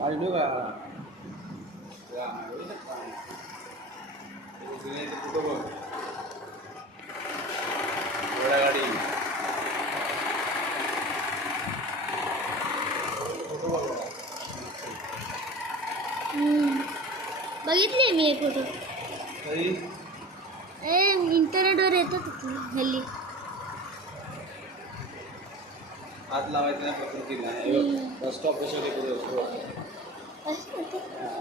आलो का कुठं बघ गाडी बघितली मी एक फोटो तरी इंटरनेटवर येतात हल्ली हात लावायचं नाही प्रकृतीला बस स्टॉप कशा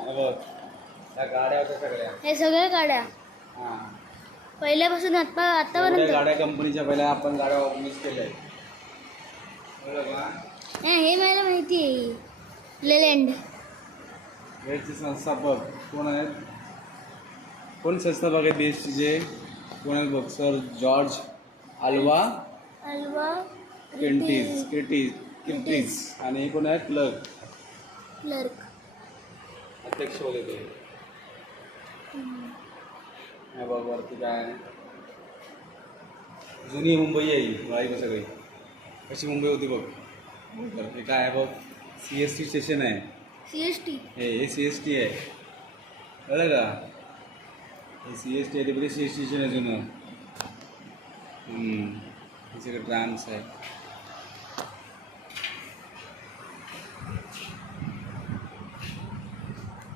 बघ त्या गाड्या होत्या सगळ्या हे सगळ्या गाड्या हां पहिल्यापासून आतापर्यंत गाड्या कंपनीच्या पहिल्या आपण गाड्या मिस केल्या आहेत बरोबर का हे मला माहिती आहे लेलँड वेळचे संस्थापक कोण आहेत कोण संस्थापक आहेत देशचे जे कोण आहेत बघ सर जॉर्ज अल्वा किर्टीज आणि हे कोण आहेत क्लर्क अध्यक्ष होते ते बघ वरती काय जुनी मुंबई आहे ही वाई सगळी कशी मुंबई होती बघ वरती काय आहे बघ CST स्टेशन आहे CST हे CST आहे कळलं का हे CST आहे ते बघे CST स्टेशन आहे जुनं हे सगळे ट्राम्स आहे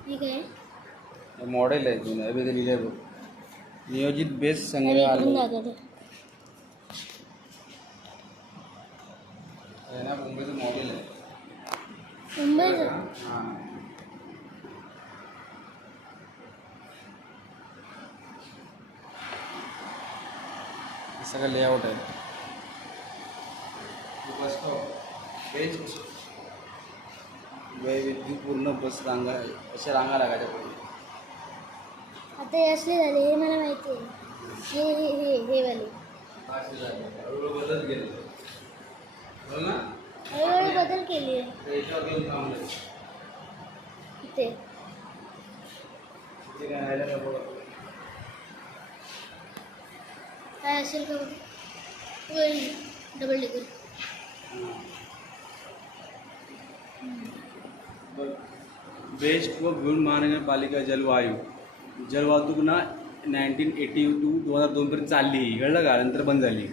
ठीक आहे मॉडेल आहे जुनं हे बघे लिहिलं बघ नियोजित बेस संग्रहालय ना मुंबईचं मॉडेल आहे मुंबईचं हां हे सगळं लेआउट आहे बस स्टॉप बेस्ट वैविध्य पूर्ण बस रांगा अशा रांगा लागायच्या पुढे आता हे असले झाले हे मला माहिती आहे हे वाले हळूहळू बदलत गेले बघ ना हळूहळू बदल केली आहे याच्यावर घेऊन थांबले इथे तिथे काय राहिलं का बघा काय असेल का डबल डेकर बेस्ट व भिवंडी महानगरपालिका जलवाहतूक ना 1980 to 2002 चालली ही कळलं का नंतर बंद झाली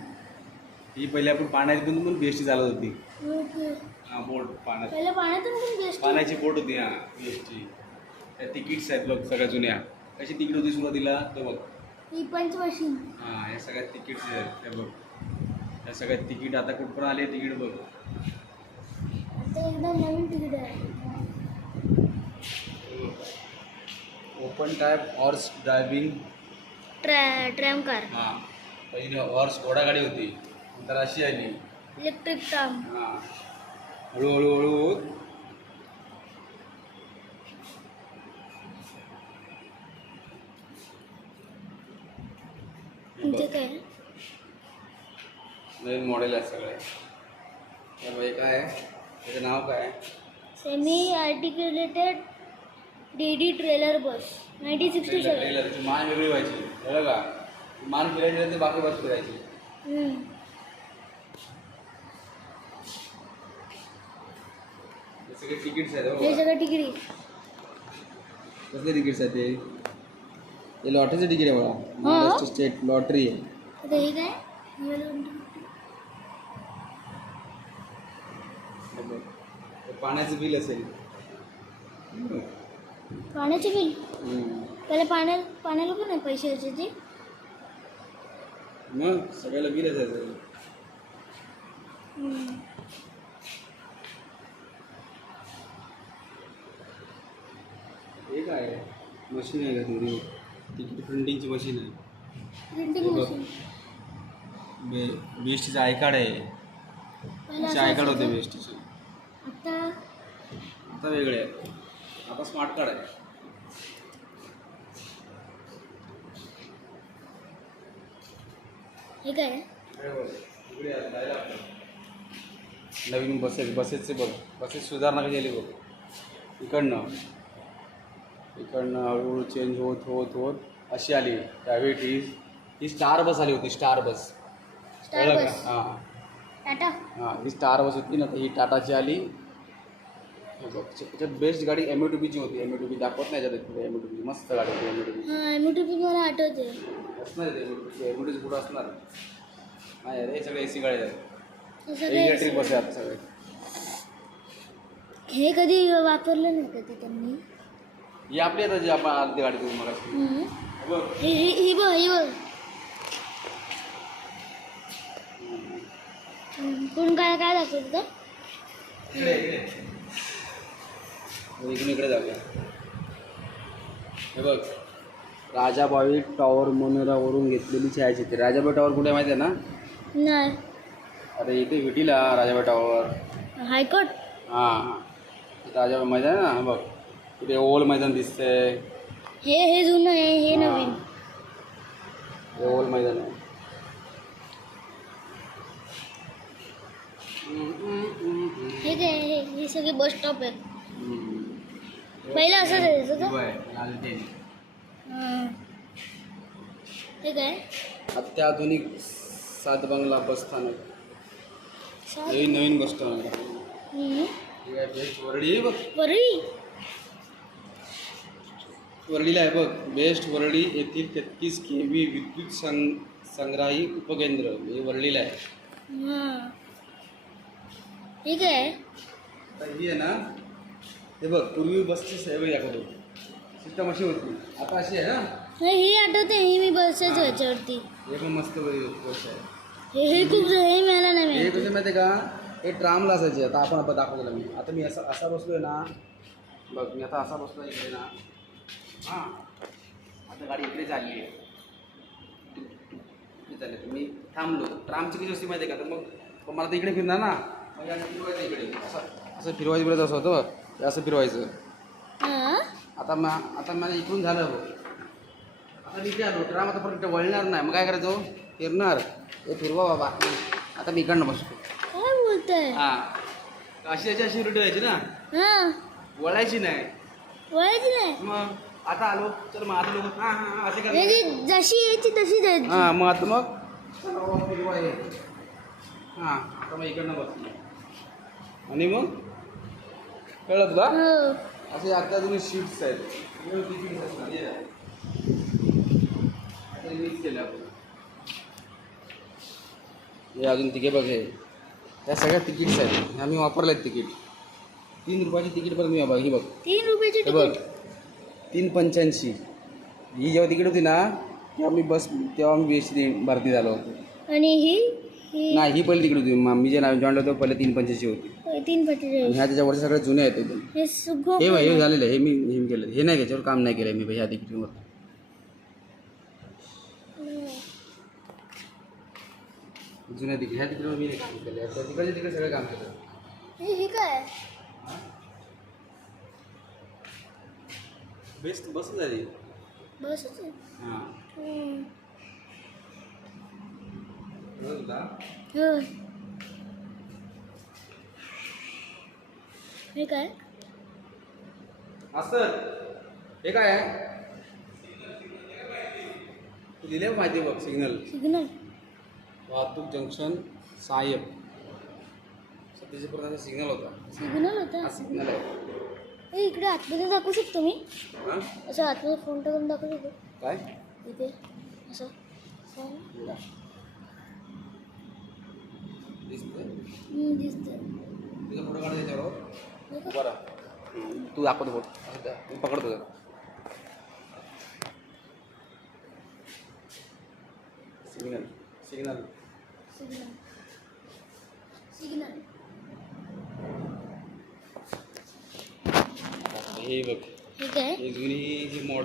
ही पहिले आपण पाण्यातून पण BST चालत होती हां बोट पाण्यात पहिलं पाण्यातून पण बेस्ट पाण्याची बोट होती हां BST त्या तिकीट्स आहेत बघ सगळ्या जुन्या कशी तिकीट होती सुरुवातीला तर बघ ही पंच मशीन हां या सगळ्या तिकीट्स आहेत त्या बघ या सगळ्या तिकीट आता कुठपर्यंत आले तिकीट बघ आता एकदम नवीन तिकीट आहे open type horse driving tram car हां पहिली हॉर्स घोडागाडी होती नंतर अशी आली इलेक्ट्रिक ट्राम हां हळूहळू म्हणजे काय नवीन मॉडेल आहे सगळे त्यामुळे काय आहे त्याचं नाव काय आहे सेमी आर्टिक्युलेटेड DD ट्रेलर बस 1967 त्याची मान वेगळी व्हायची कळलं का मान फिरायची तर बाकी बस फिरायची हे सगळे तिकीट्स आहेत हे बरोबर सगळं तिकीट कसले तिकीट्स आहेत ते लॉटरीचं तिकीट आहे बघा महाराष्ट्र स्टेट लॉटरी आहे आता हे काय हे पाण्याचं बिल असेल पाण्याचे बिल पहिला पाण्याला पण नाही पैसे असायचे मग सगळ्याला बिल असायचं हे काय आहे मशीन आहे का थोडी तिकीट प्रिंटिंगची मशीन आहे प्रिंटिंग मशीन BSTचं आय कार्ड आहे पहिला आय कार्ड होते BSTचे आता आता वेगळे आहे आता स्मार्ट कार्ड आहे हे काय नवीन बसेसचे बघ बसेस सुधारणा कशी झाली बघ इकडनं हळूहळू चेंज होत अशी आली त्यावेळी ही स्टार बस आली होती स्टार बस स्टार बस हां टाटा हां ही स्टार बस होती ना तर ही टाटाची आली हे बघ त्याच्यात बेस्ट गाडी MUTVची होती. MUTV दाखवत नाही याच्यात MUTV मस्त गाडी होती MUTV. हां MUTV मला आठवते. असणार ते MUTVचं पुढं असणार नाही अरे हे सगळे AC गाडी आहेत. हे सगळे इलेक्ट्रिक बस आहे आता सगळे. हे कधी वापरलं नाही कधी त्यांनी. ही आपली आता जी आपण आली गाडी तुम्ही मला हम्म. बघ ही बघ ही बघ. कोण काय काय दाखवत होतं? इकडे इकडे जाऊया. हे बघ राजाबाई टॉवर मनोरावरून घेतलेली छायाचित्रे. राजाबाई टॉवर कुठे माहिती आहे ना? नाही. अरे इथे विटीला राजाबाई टॉवर. हायकोर्ट. हां राजाबाई मैदान आहे ना. हे बघ इथे ओल मैदान दिसतंय. हे जुनं आहे हे नवीन. हे ओल मैदान आहे. हे काय हे सगळे बस स्टॉप आहेत. पहिलं असंच आहे तसं. हां. हे काय अत्याधुनिक सातबंगला बस स्थानक. नवीन बस स्थानक. हे काय बेस्ट वरळी आहे बघ. वरळी. वरळीला आहे बघ. बेस्ट वरळी येथील 33 kV विद्युत संग्राही उपकेंद्र हे वरळीला आहे. हां. हे काय आता ही आहे ना हे बघ पूर्वी बसची सेवा दाखवतो. सिस्टम अशी होती आता अशी आहे ना. हे आठवते हे मी बसच याच्यावरती. हे पण मस्त बस आहे. हे खूप हे मला नाही हे माहिती. कसं माहिती आहे का? हे ट्रामला असायचे. आता आपण दाखवतो मी. आता मी असा बसलोय ना. बघ मी आता असा बसलो इकडे ना. हां आता गाडी इकडे चालली आहे. इकडे चालली आहे. मी थांबलो. ट्रामची किती असते माहिती आहे का? तर मग मला तर इकडे फिरणार ना. मग असं फिरवायचं इकडे असं फिरवायचं इकडे असं होतं. हे असं फिरवायचं. हां. आता माझं इकडून झालं बघ. आता मी इथे आलो. ट्राम आता परत वळणार नाही. मग काय करायचं? फिरणार. हे फिरवा बाबा. आता मी इकडनं बसतो. काय बोलताय? हां अशी रुटी व्हायची ना. हां. वळायची नाही. वळायची नाही. मग आता आलो तर मग आता लोक हां असे म्हणजे करतात. जशी यायची तशी जायची. हां मग आता मग फिरवा हे. हां आता मग इकडनं बसलो आणि मग कळत का? हो. असे अत्याधुनिक सीट्स आहेत. तिकीट असणार हे आता मिक्स केलं आपण. हे अजून तिकीट बघ. हे त्या सगळ्या तिकीट्स आहेत. हे आम्ही वापरले आहेत तिकीट. 3 रुपयाची तिकीट पण मी बघ. ही बघ 3 रुपयाची हे बघ तिकीट. 3.85. ही जेव्हा तिकीट होती ना तेव्हा मी BSc भरती झालो होतो. आणि ही नाही ही पहिली तिकीट होती. मी जे नाव जॉईन होतो पहिले 3.85 होती. 3.45. ह्या त्याच्यावरचे सगळे जुने आहेत एकदम. हे सगळं हे झालेलं आहे. हे केलं. हे नाही त्याच्यावर काम नाही केलं मी ह्या तिकीटवर. जुन्या तिकीट ह्या तिकीटवर मी नाही काम केलं. तिकडचे तिकडे सगळं काम केलं. हे काय बेस्ट बस झाली. बसच आहे. हां हो. हे काय असं हे काय आहे? दिले माहिती बघ. सिग्नल वाहतूक जंक्शन साहेब सध्याच्या प्रकारचा सिग्नल होता. सिग्नल होता. हा सिग्नल आहे. हे इकडे आतमध्ये दाखवू शकतो मी. हां असं आतमध्ये फोन टाकून दाखवू शकतो काय इथे असं. दिसतंय. दिसतंय. तुझा फोटो काढ त्याच्यावर. बरं तू दाखवतो फोटो. असं द्या मी पकडतो जरा. Signal signal signal signal. हे बघ. हे काय ही जुनी जी मॉडेल